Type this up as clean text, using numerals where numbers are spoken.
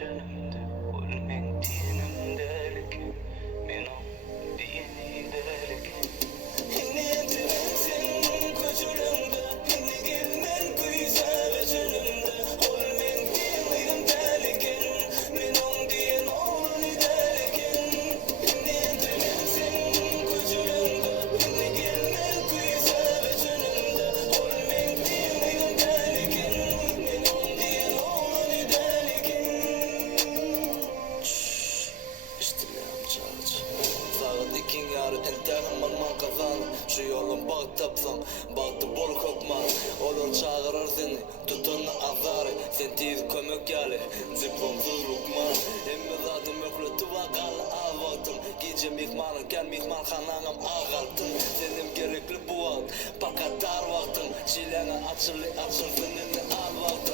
canımda ölmek diyenim derken men o diyeni derken Niyetimin koşulumda Hindi gelmen kuysa canımda ölmek diyenim derken men o diyen onu derken Niyetimin koşulumda Hindi gelmen kuysa canımda ölmek diyenim derken men o diyen onu derken Saat ikin yarı enterim man kazanım Şu yolun bağ tapsam Bağdı bol kokman Olur çağırır seni Tutun azarı Sen tiz kömök yali Zipomsuz lukman Emme zaten möklütü vakalı az vaktim Gece mihmanım gel mihman hananım ağaltım Senim gerekli bu vakt Fakat dar vaktim Çilene açılı açın seninle al vaktim